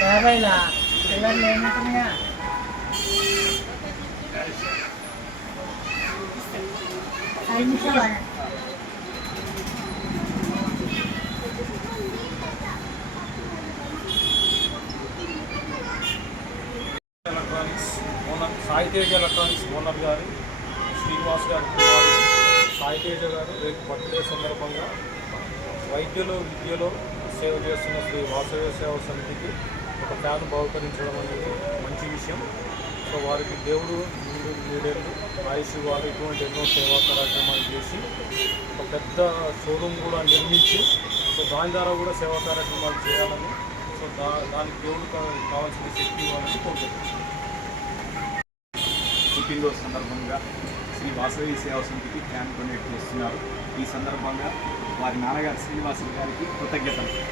యాభైలా పిల్లలు ఏమంటున్నాయా? ఐదు నిమిషాలు electronics owner Sai Teja electronics owner గారు శ్రీనివాస్ గారు కుమారుడు సాయితేజ గారు రేపు బర్త్డే సందర్భంగా వైద్యులు విద్యలో సేవ చేస్తున్న శ్రీ వాసవి సేవ సమితికి ఒక ఫ్యాన్ బహుకరించడం అనేది మంచి విషయం. సో వారికి దేవుడు ముందు మీడేళ్ళు ఆయుష్ వారు ఇటువంటి ఎన్నో సేవా కార్యక్రమాలు చేసి ఒక పెద్ద షోరూమ్ కూడా నిర్మించి సో దాని ద్వారా కూడా సేవా కార్యక్రమాలు చేయాలని, సో దానికి దేవుడు కావాల్సిన శక్తి ఇవ్వాలని కోరుకుంటున్నాను. పుట్టినరోజు సందర్భంగా శ్రీ వాసవి సేవా సమితికి ఫ్యాన్ డొనేట్ చేస్తున్నారు. ఈ సందర్భంగా వారి నాన్నగారు శ్రీనివాసులు గారికి కృతజ్ఞతలు.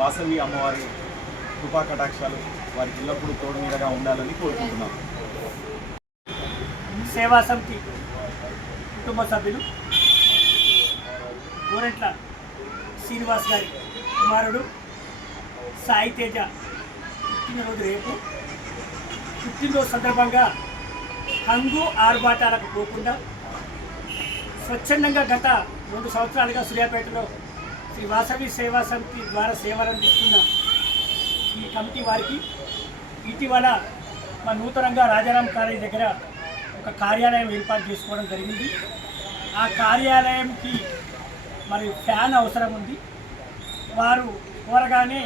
వాసవి అమ్మవారి కృపా కటాక్షాలు వారికి ఎల్లప్పుడూ తోడు మీదగా ఉండాలని కోరుకుంటున్నాం. సేవా సమితి కుటుంబ సభ్యులు గోరెంట్ల శ్రీనివాస్ గారి కుమారుడు సాయితేజ పుట్టినరోజు రేపు. పుట్టినరోజు సందర్భంగా హంగు ఆర్భాటాలకు పోకుండా స్వచ్ఛందంగా గత 2 సంవత్సరాలుగా సూర్యాపేటలో శ్రీ వాసవి సేవా సమితి ద్వారా సేవలు అందిస్తున్న ఈ కమిటీ వారికి ఇటీవల మా నూతనంగా రాజారాం కాలేజీ దగ్గర ఒక కార్యాలయం ఏర్పాటు చేసుకోవడం జరిగింది. ఆ కార్యాలయంకి మరి ఫ్యాన్ అవసరం ఉంది. వారు కోరగానే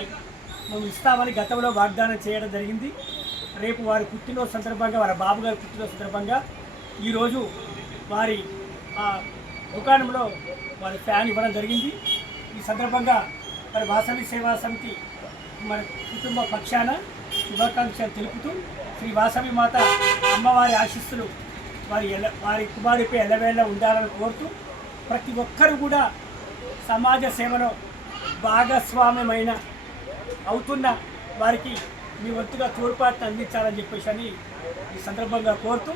మేము ఇస్తామని గతంలో వాగ్దానం చేయడం జరిగింది. రేపు వారి పుట్టినరోజు సందర్భంగా, వారి బాబు గారి పుట్టినరోజు సందర్భంగా ఈరోజు వారి దుకాణంలో వారి ఫ్యాన్ ఇవ్వడం జరిగింది. ఈ సందర్భంగా మరి వాసవి సేవా సమితి మరి కుటుంబ పక్షాన శుభాకాంక్షలు తెలుపుతూ శ్రీ వాసవి మాత అమ్మవారి ఆశీస్సులు వారి కుమారుడిపై ఎల్లవేళ ఉండాలని కోరుతూ ప్రతి ఒక్కరు కూడా సమాజ సేవలో భాగస్వామ్యమైన అవుతున్న వారికి మీ వంతుగా తోడ్పాటును అందించాలని చెప్పేసి అని ఈ సందర్భంగా కోరుతూ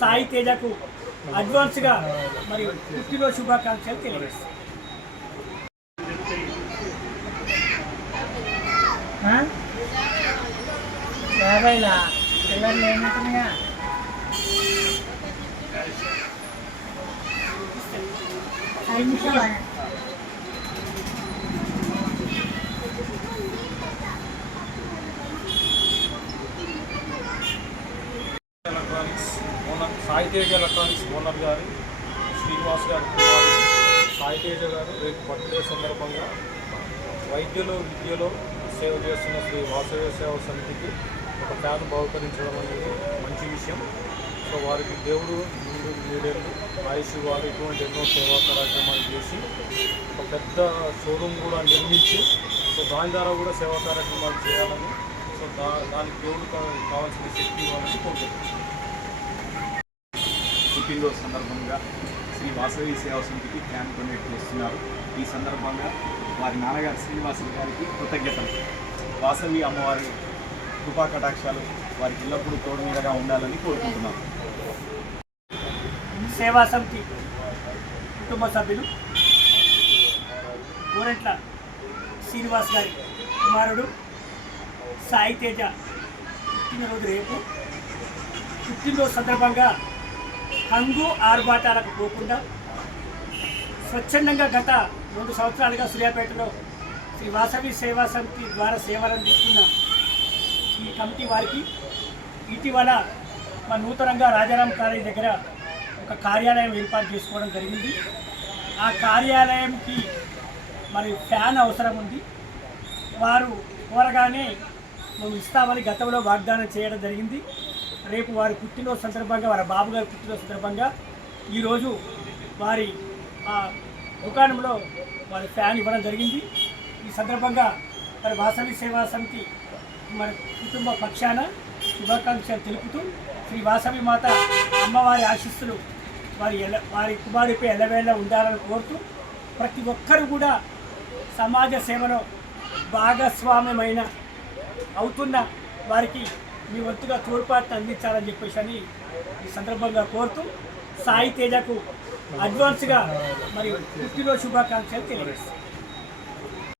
సాయి తేజకు అడ్వాన్స్గా మరి పుట్టినరోజు శుభాకాంక్షలు తెలియజేస్తాం. యాభైలా పిల్లలు ఏమంటున్నాయా? ఐదు నిమిషాలు electronics owner Sai Teja electronics owner గారు శ్రీనివాస్ గారు కుమారుడు సాయితేజ గారు రేపు బర్త్డే సందర్భంగా వైద్యులు విద్యలో సేవ చేస్తున్న శ్రీ వాసవి సేవ సమితికి ఒక ఫ్యాన్ బహుకరించడం అనేది మంచి విషయం. సో వారికి దేవుడు ముందు మీడేళ్ళు ఆయుష్ వారు ఇటువంటి ఎన్నో సేవా కార్యక్రమాలు చేసి ఒక పెద్ద షోరూమ్ కూడా నిర్మించి సో దాని ద్వారా కూడా సేవా కార్యక్రమాలు చేయాలని, సో దానికి దేవుడు కావాల్సిన శక్తి ఇవ్వాలని కోరుకుంటున్నాను. పుట్టినరోజు సందర్భంగా శ్రీ వాసవి సేవా సమితికి ఫ్యాన్ డొనేట్ చేస్తున్నారు. ఈ సందర్భంగా వారి నాన్నగారు శ్రీనివాసులు గారికి కృతజ్ఞతలు. వాసవి అమ్మవారి కృపా కటాక్షాలు వారికి ఎల్లప్పుడూ తోడు మీదగా ఉండాలని కోరుకుంటున్నాం. సేవా సమితి కుటుంబ సభ్యులు గోరెంట్ల శ్రీనివాస్ గారి కుమారుడు సాయితేజ పుట్టినరోజు రేపు. పుట్టినరోజు సందర్భంగా హంగు ఆర్భాటాలకు పోకుండా స్వచ్ఛందంగా గత 2 సంవత్సరాలుగా సూర్యాపేటలో శ్రీ వాసవి సేవా సమితి ద్వారా సేవలు అందిస్తున్న ఈ కమిటీ వారికి ఇటీవల మా నూతనంగా రాజారాం కాలేజీ దగ్గర ఒక కార్యాలయం ఏర్పాటు చేసుకోవడం జరిగింది. ఆ కార్యాలయంకి మరి ఫ్యాన్ అవసరం ఉంది. వారు కోరగానే మేము ఇస్తామని గతంలో వాగ్దానం చేయడం జరిగింది. రేపు వారి పుట్టినరోజు సందర్భంగా, వారి బాబు గారి పుట్టినరోజు సందర్భంగా ఈరోజు వారి దుకాణంలో వారి ఫ్యాన్ ఇవ్వడం జరిగింది. ఈ సందర్భంగా మరి వాసవి సేవా సమితి మన కుటుంబ పక్షాన శుభాకాంక్షలు తెలుపుతూ శ్రీ వాసవి మాత అమ్మవారి ఆశీస్సులు వారి కుమారుడిపై ఎల్లవేళ ఉండాలని కోరుతూ ప్రతి ఒక్కరు కూడా సమాజ సేవలో భాగస్వామ్యమైన అవుతున్న వారికి మీ వంతుగా తోడ్పాటును అందించాలని చెప్పేసి అని ఈ సందర్భంగా కోరుతూ సాయి తేజకు అడ్వాన్స్గా మరియు పుట్టినరోజు శుభాకాంక్షలు తెలియజేస్తాను.